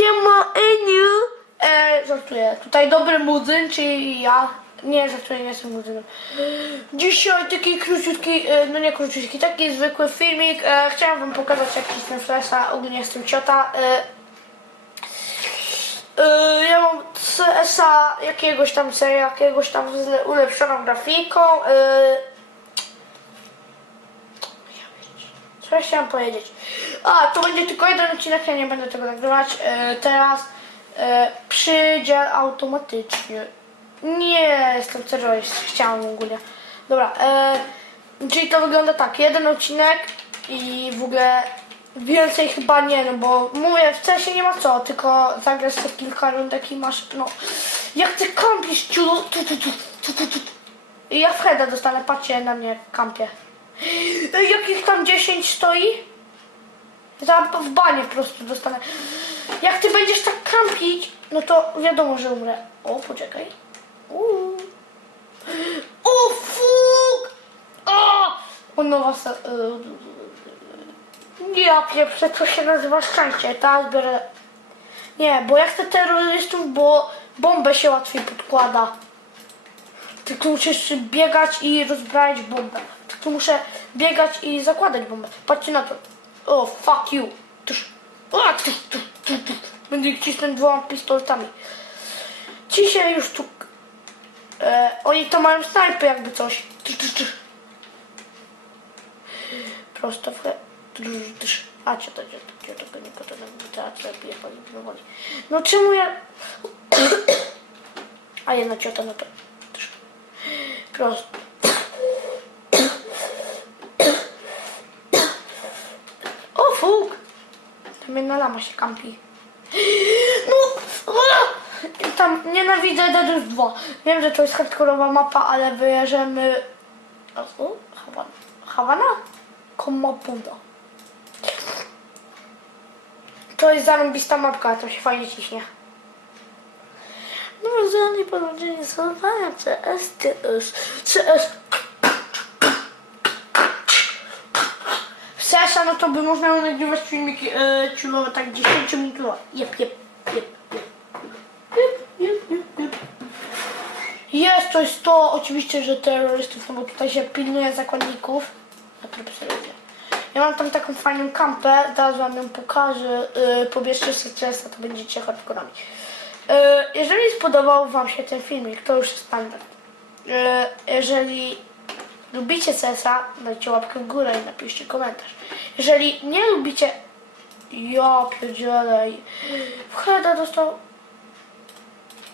Siema Eniu! E, żartuję. Tutaj dobry mudzyn, czyli ja. Nie, żartuję, nie jestem mudzynem. Dzisiaj taki króciutki, e, no nie króciutki, taki zwykły filmik. E, chciałem wam pokazać jak jestem flesa, ogólnie jestem ciota. E, e, ja mam CS-a jakiegoś tam, serii, jakiegoś tam z ulepszoną grafiką. E, Co ja chciałam powiedzieć? A, to będzie tylko jeden odcinek, ja nie będę tego nagrywać. E, teraz e, automatycznie. Nie, jestem terroryst, chciałam ogólnie. Dobra, e, czyli to wygląda tak, jeden odcinek i w ogóle więcej chyba nie, no bo mówię, w sensie nie ma co, tylko zagrasz sobie kilka rundek i masz, no, jak ty kampisz, ciulu, tu, tu, tu, tu, tu, tu. I ja w heada dostanę, patrzcie na mnie, kampię. Ej, Jakich tam 10 stoi? Tam w banie po prostu dostanę. Jak ty będziesz tak kampić, no to wiadomo, że umrę. O, poczekaj. Uuu. O, fuk! O! O, nowa se... y, Ja pieprzę, to się nazywa szczęście. Teraz biorę... Nie, bo ja chcę terrorystów, bo bombę się łatwiej podkłada. Tylko musisz biegać i rozbrajać bombę. Tylko muszę biegać i zakładać bombę. Patrzcie na to. O, fuck you. Tuż. O, tuż, tuż, tuż, tuż. Będę cisnąć dwoma pistoletami. Ci się już tu... E, oni to mają snajpy jakby coś. Tuż, tuż, tuż. Prosto w... tuż. A, co to, co to, co to, nie to, teraz lepiej pani powoli. No czemu ja... A jedna ciota, no to... Prosto. O, fuk! Tam jedna lama się kampi. No! Tam nienawidzę Deadus 2. Wiem, że to jest hardkorowa mapa, ale wyjeżdżamy... O, Hawana? Hawana? Komapuda. To jest zarąbista mapka, to się fajnie ciśnie. No, rozwiązanie połączenie słowania CS, TS, CS. Sesa, no to by można było nagrywać filmiki e, ciulowe tak 10 minutowe. Jep, jep, jep, jep. Jep, jep, jep. Jest coś to oczywiście, że terrorystów, no bo tutaj się pilnuje zakładników. Ja mam tam taką fajną kampę, zaraz wam ją pokażę. Yy, pobierzcie CS, to będziecie hardkorami. Yy, jeżeli spodobał wam się ten filmik, to już jest standard. Yy, jeżeli lubicie CS-a, dajcie łapkę w górę i napiszcie komentarz. Jeżeli nie lubicie... Ja pierdzielę. W heada dostał...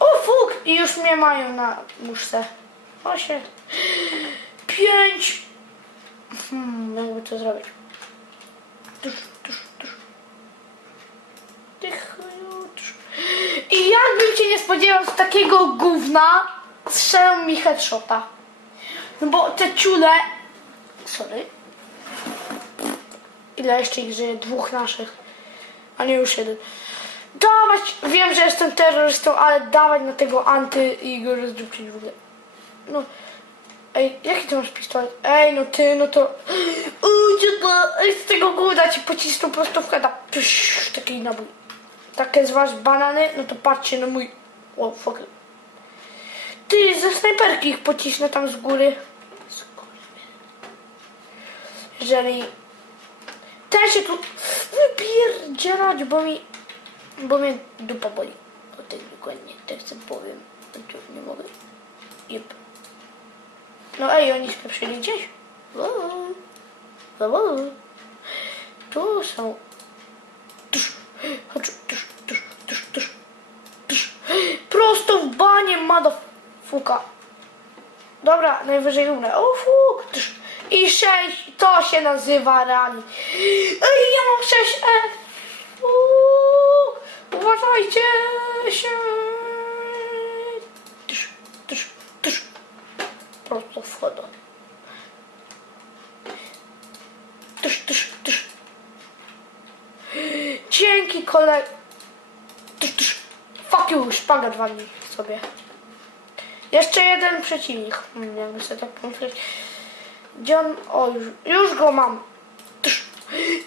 O fuk! I już mnie mają na muszce. Osiem. Pięć. Hmm, jakby to zrobić. Tuż, tuż, tuż. Ty chuju, tuż. I jakbym się nie spodziewał z takiego gówna, strzelał mi headshota. No bo te ciule... Sorry. Ile jeszcze ich żyje? Dwóch naszych. A nie już jeden. Dawać! Wiem, że jestem terrorystą, ale dawać na tego anty i go rozdupczyć w ogóle. No. Ej, jaki ty masz pistolet? Ej, no ty, no to... Ej, z tego gówna ci pocisnął prosto w heada. Pysz, taki nabój. Takie z was banany, no to patrzcie na mój... O, fuck. Ty, ze snajperki ich pocisnę tam z góry. Jeżeli... Ten się tu wypierdzielać, bo mi... Bo mnie dupa boli. O tak dokładnie, tak sobie powiem. Nie mogę. No ej, oni spieprzyli gdzieś. Tu są. Dobra, najwyżej umrę. Tusz. I sześć, to się nazywa rani. Ej, ja mam sześć F. Uuu, Uważajcie się. Tusz, tusz, tusz. Prosto wchodzę. Tusz, tusz, tusz. Dzięki koleg... Tusz, tusz. Fuck you, szpagat walnij sobie. Jeszcze jeden przeciwnik. Jakby sobie tak pomyśleć. Gdzie on... O, już, już go mam.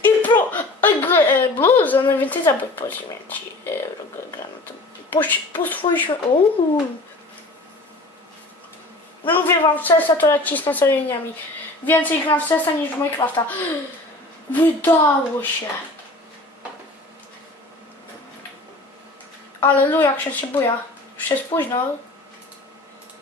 I pro... e, Blue za najwięcej zabój po śmierci. E, wroga granatem. Po, po swojej śmierci... Uuu. Mówię wam, w to ja cisnę dniami. Więcej gram w niż w Minecrafta. Wydało się. Ale lu jak się się buja. Już jest późno. Już- O, o, o, o, a, a, a.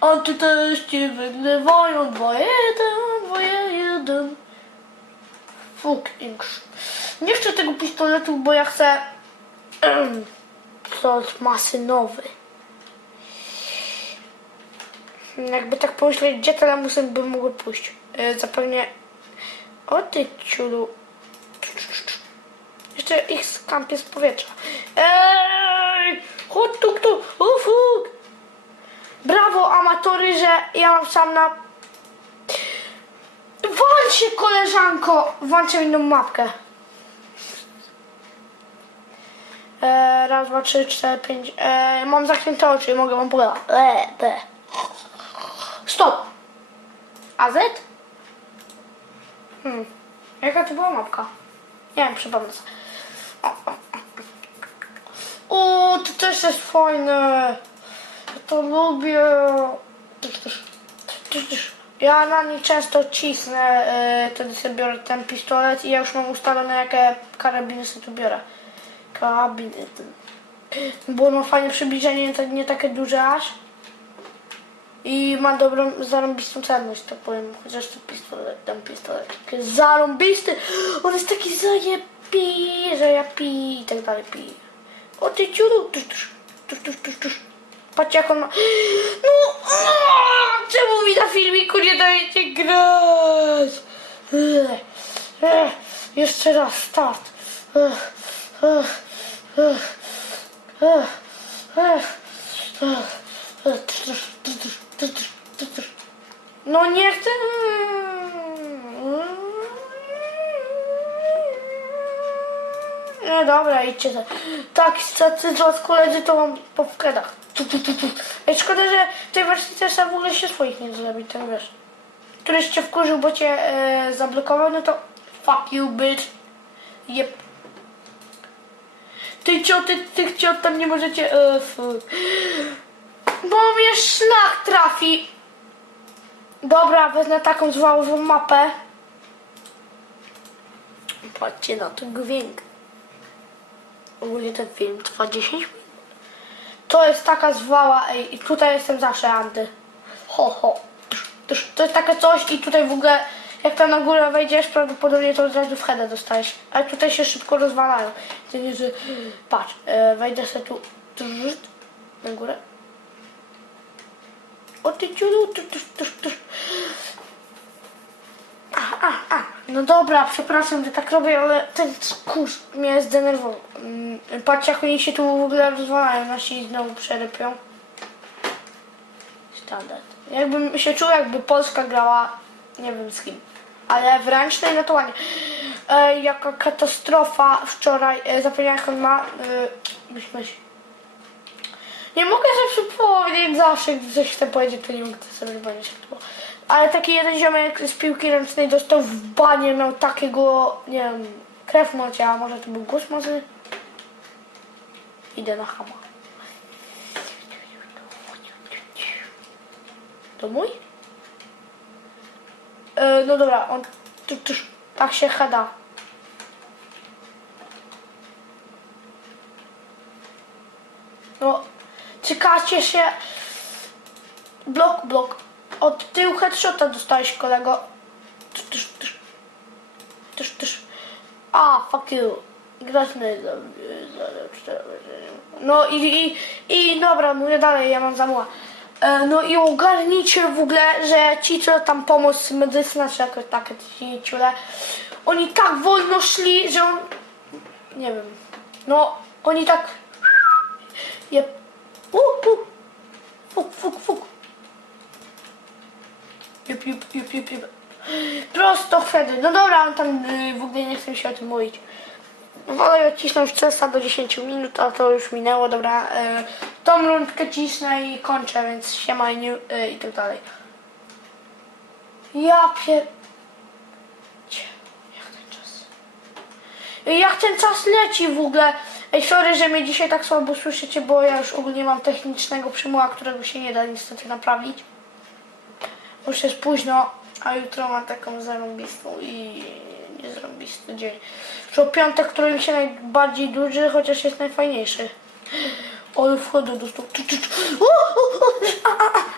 A tu też ci wygrywają 2-1, 2-1. Fuk, inks. Nie chcę tego pistoletu, bo ja chcę... Pistolet masynowy. Jakby tak pomyśleć, gdzie te lamusy by mogły pójść? E, zapewne... O ty ciulu. Jeszcze ich skampie z powietrza. Ej! Chodź tu, tu! O, fuk! Brawo, amatory, że ja mam sam na... Wal się, koleżanko! Włączę inną mapkę. E, raz, dwa, trzy, cztery, pięć. E, mam zamknięte oczy, mogę wam powiedzieć. E, B. Stop! A Z? Hmm. Jaka to była mapka? Nie wiem, przypomnę sobie. O, to też jest fajne. To lubię. Ja na nie często cisnę, e, wtedy sobie biorę ten pistolet i ja już mam ustalone jakie karabiny sobie tu biorę. Karabiny. Bo ma fajne przybliżenie, nie, ta- nie takie duże aż. I ma dobrą, zarąbistą celność, to powiem. Chociaż ten pistolet, ten pistolet jest zarąbisty. On jest taki zajepi, zajepi i tak dalej. Pi. O ty ciulu, tuż, tuż, tuż, tuż, tuż, tuż. Patrzcie jak on ma... No! O, czemu mi na filmiku nie dajecie grać? E, e, jeszcze raz, start. No nie chcę... No dobra, idźcie za. Tak, tacy z was koledzy to mam po wkradach. Tu, tu, tu. Ej, szkoda, że w tej wersji też w ogóle się swoich nie zrobi, ten wiesz. Któryś cię wkurzył, bo cię e, zablokował, no to fuck you, bitch. Jep. Ty cioty, tych ciot tam nie możecie... E. Bo mnie szlak trafi. Dobra, wezmę taką złałową mapę. Patrzcie na ten dźwięk. Ogólnie ten film trwa 10 minut. To jest taka zwała, ej, i tutaj jestem zawsze Andy. Ho, ho. To jest takie coś i tutaj w ogóle, jak tam na górę wejdziesz, prawdopodobnie to od razu w headę dostajesz. Ale tutaj się szybko rozwalają. To nie, że... Patrz, e, wejdę sobie tu na górę. O ty ciulu. A, a, a. No dobra, przepraszam, że tak robię, ale ten kurz mnie zdenerwował. Mm, Patrz jak oni się tu w ogóle rozwalają, nasi znowu przerypią. Standard. Jakbym się czuł, jakby Polska grała, nie wiem z kim. Ale w ręcznej no to ładnie. E, jaka katastrofa wczoraj, e, zapomniałem jak on ma. E, myśl, myśl. Nie mogę sobie przypomnieć zawsze, gdy coś chcę powiedzieć, to nie mogę sobie przypomnieć. Ale taki jeden ziomek z piłki ręcznej dostał w banie, miał takiego, nie wiem, krew mocia, może to był głos mozy? Idę na hama. To mój? E, no dobra, on tu, tu, tak się hada. No, czekacie się. Blok, blok. Od tyłu headshota dostałeś kolego. Tysz, tysz. Tysz, tysz. A, fuck you. Gratny No i, i, i dobra, mówię dalej, ja mam zamuła. E, No i ogarnijcie w ogóle, że ci, co tam pomoc medycyna, czy jakoś takie ci ciule, oni tak wolno szli, że on... Nie wiem. No, oni tak... Je... U. Fuk, fuk, fuk. Jup, jup, jup, jup, jup. Prosto wtedy. No dobra, on tam y, w ogóle nie chcę się o tym mówić. Wolę odcisnąć CESa do 10 minut, a to już minęło, dobra. Y, tą rundkę cisnę i kończę, więc siema i, y, i tak dalej. Ja pier... Jak ten czas... Jak ten czas leci w ogóle. Ej, sorry, że mnie dzisiaj tak słabo słyszycie, bo ja już ogólnie mam technicznego przymuła, którego się nie da niestety naprawić. Już jest późno, a jutro mam taką zarąbistą i niezarąbisty dzień. O piątek, który mi się najbardziej duży, chociaż jest najfajniejszy. Ale wchodzę do stołu.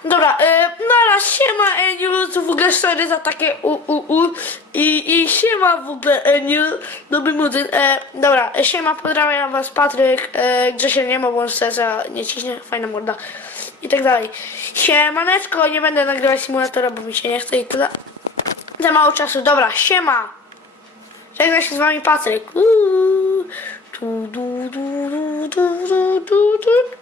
Dobra, e, naraz siema Eniu, w ogóle sorry za takie u, u, u. I, i siema w ogóle Eniu, dobry mudzyn. E, dobra, siema, pozdrawiam was Patryk, e, nie ma, bo on serca nie ciśnie, fajna morda. I tak dalej. Siemaneczko, nie będę nagrywać simulatora, bo mi się nie chce i tyle. Za mało czasu, dobra, siema. Żegna się z wami Patryk. Uuu. Du, du, du, du, du, du, du.